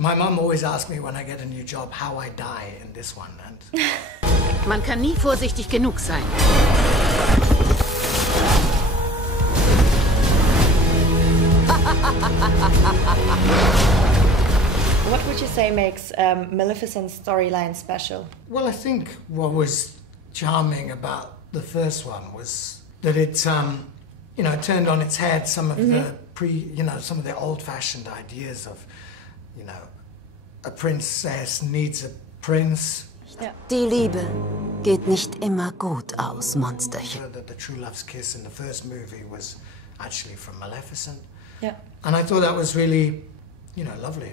My mum always asks me when I get a new job how I die in this one. And Man kann nie vorsichtig genug sein. What would you say makes Maleficent's storyline special? well, I think what was charming about the first one was that it, it turned on its head some of the some of the old-fashioned ideas of, a princess needs a prince. Yeah. Die Liebe geht nicht immer gut aus, Monsterchen. The true love's kiss in the first movie was actually from Maleficent. Yeah. And I thought that was really, lovely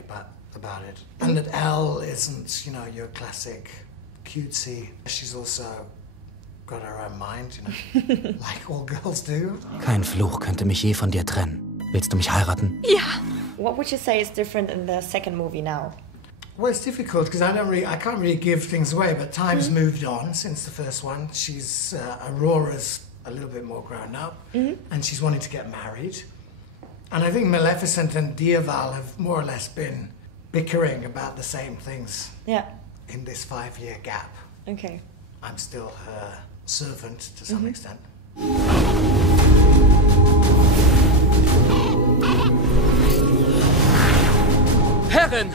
about it. And that Elle isn't, your classic cutesy. She's also got her own mind, like all girls do. Kein Fluch könnte mich je von dir trennen. Willst du mich heiraten? Ja. What would you say is different in the second movie now? Well, it's difficult because I can't really give things away, but time's moved on since the first one. She's, Aurora's a little bit more grown up, and she's wanting to get married. And I think Maleficent and Dioval have more or less been bickering about the same things in this 5-year gap. Okay. I'm still her servant to some extent. Herrin!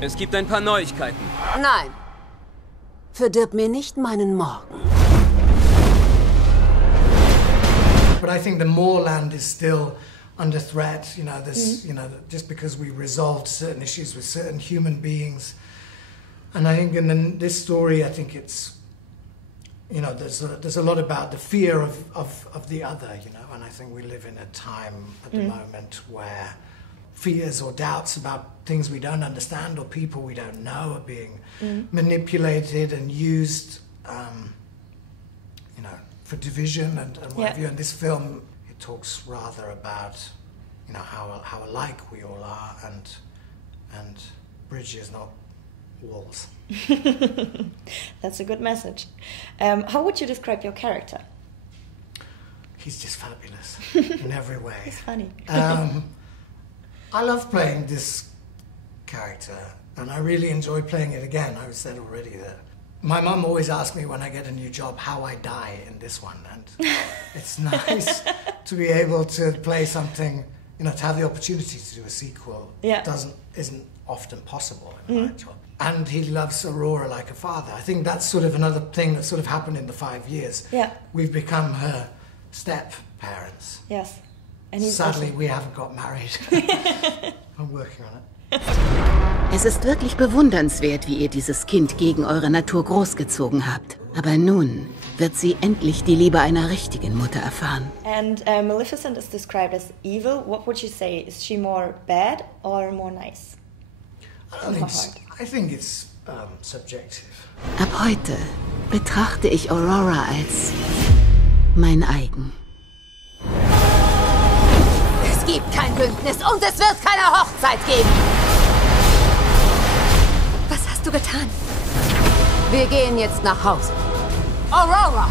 Es gibt ein paar Neuigkeiten. Nein. Verdirb mir nicht meinen Morgen. But I think the moorland is still under threat. There's, just because we resolved certain issues with certain human beings. And I think in this story, I think it's, there's a lot about the fear of the other, and I think we live in a time at the moment where fears or doubts about things we don't understand or people we don't know are being manipulated and used, for division and what have you. And this film, it talks rather about, how alike we all are and bridges, not walls. That's a good message. How would you describe your character? He's just fabulous in every way. He's funny. I love playing this character, and I really enjoy playing it again. I said already that my mum always asks me when I get a new job how I die in this one, and it's nice to be able to play something, to have the opportunity to do a sequel. Isn't often possible in my job. And he loves Aurora like a father. I think that's sort of another thing that sort of happened in the 5 years. Yeah. We've become her step-parents. Yes. And he's Sadly, also... we haven't got married. I'm working on it. Es ist wirklich bewundernswert, wie ihr dieses Kind gegen eure Natur großgezogen habt. Aber nun wird sie endlich die Liebe einer richtigen Mutter erfahren. And Maleficent is described as evil. What would you say? Is she more bad or more nice? I think it's subjective. Ab heute betrachte ich Aurora als mein eigen. Es gibt kein Bündnis und es wird keine Hochzeit geben. Was hast du getan? Wir gehen jetzt nach Hause. Aurora!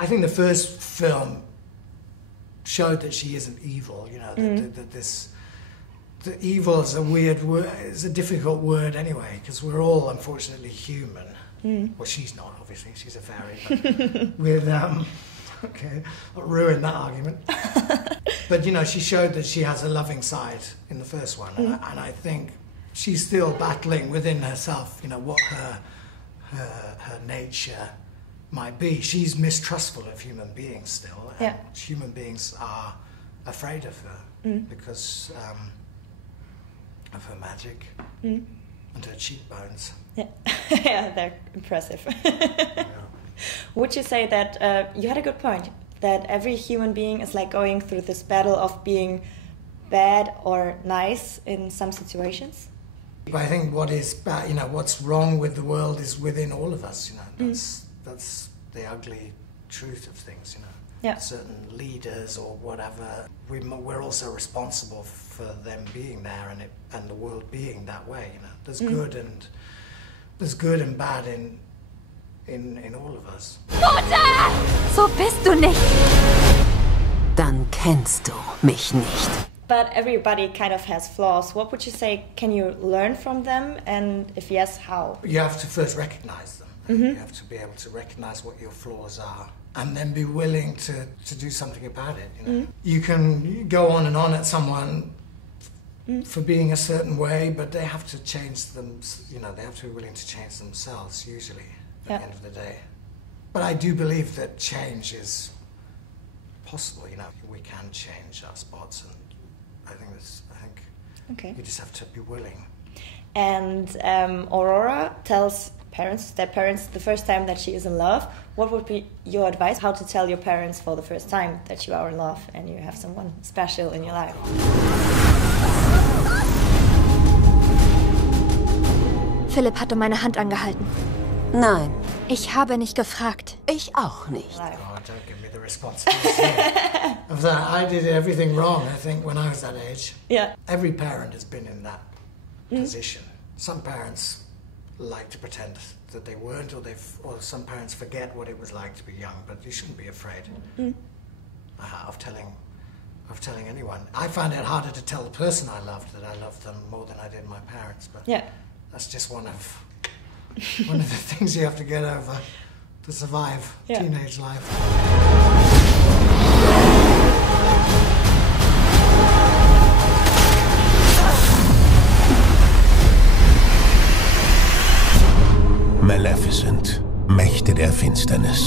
I think the first film showed that she isn't evil. The evil is a weird word. It's a difficult word anyway, because we're all unfortunately human. Well, she's not, obviously. She's a fairy. But with okay, I'll ruin that argument. But she showed that she has a loving side in the first one, and I think she's still battling within herself. What her nature might be. She's mistrustful of human beings still. And human beings are afraid of her because of her magic and her cheekbones. Yeah, they're impressive. Would you say that you had a good point, that every human being is like going through this battle of being bad or nice in some situations? I think what is bad, what's wrong with the world is within all of us. That's the ugly truth of things. Certain leaders or whatever, we're also responsible for them being there and the world being that way. There's good and bad in all of us. Mutter! So bist du nicht. Dann kennst du mich nicht. But everybody kind of has flaws. What would you say, can you learn from them? And if yes, how? You have to first recognize them. You have to be able to recognize what your flaws are and then be willing to do something about it. You know? You can go on and on at someone for being a certain way, but they have to change them, you know, they have to be willing to change themselves usually at the end of the day. But I do believe that change is possible, you know, we can change our spots, and I think you just have to be willing. And Aurora tells their parents the first time that she is in love. What would be your advice? How to tell your parents for the first time that you are in love and you have someone special in your life? Philipp hat meine Hand angehalten. Nein, Ich habe nicht gefragt. ich auch nicht. Oh, don't give me the responsibility of that. I did everything wrong, I think, when I was that age. Yeah. Every parent has been in that position. Some parents like to pretend that they weren't, or some parents forget what it was like to be young, but you shouldn't be afraid of telling anyone. I found it harder to tell the person I loved that I loved them more than I did my parents, but that's just one of the things you have to get over to survive teenage life. Maleficent, Mächte der Finsternis.